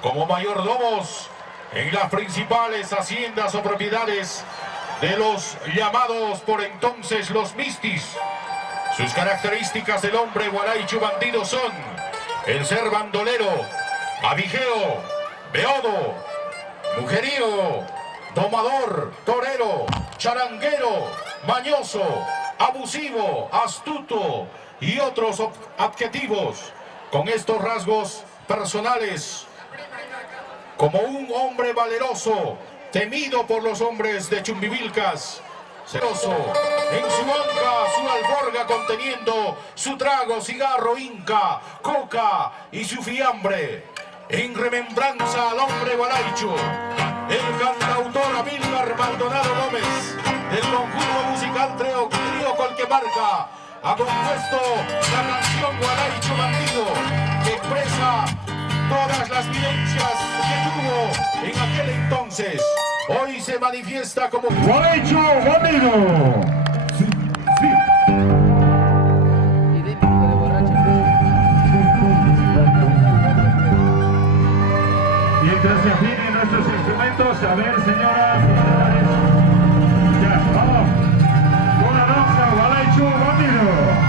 como mayordomos en las principales haciendas o propiedades de los llamados por entonces los mistis. Sus características del hombre guaraicho bandido son el ser bandolero, avijeo, beodo, mujeriego, domador, torero, charanguero, mañoso, abusivo, astuto y otros adjetivos. Con estos rasgos personales, como un hombre valeroso, temido por los hombres de Chumbivilcas, celoso, en su anca, su alforga conteniendo su trago, cigarro, inca, coca y su fiambre. En remembranza al hombre guaraicho, el cantautor Amílcar Maldonado Gómez, del conjunto musical Trío Colquemarca, ha compuesto la canción Guaraicho Bandido, que expresa todas las vivencias que tuvo en aquel entonces. Hoy se manifiesta como Guaraicho Bandido. Sí, sí. Mientras se afinen nuestros instrumentos, a ver, señoras, señores, ya, vamos. Una danza, Guaraicho Bandido.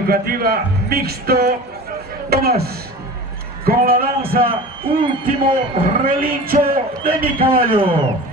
educativa mixto. Vamos con la danza Último Relincho de mi caballo.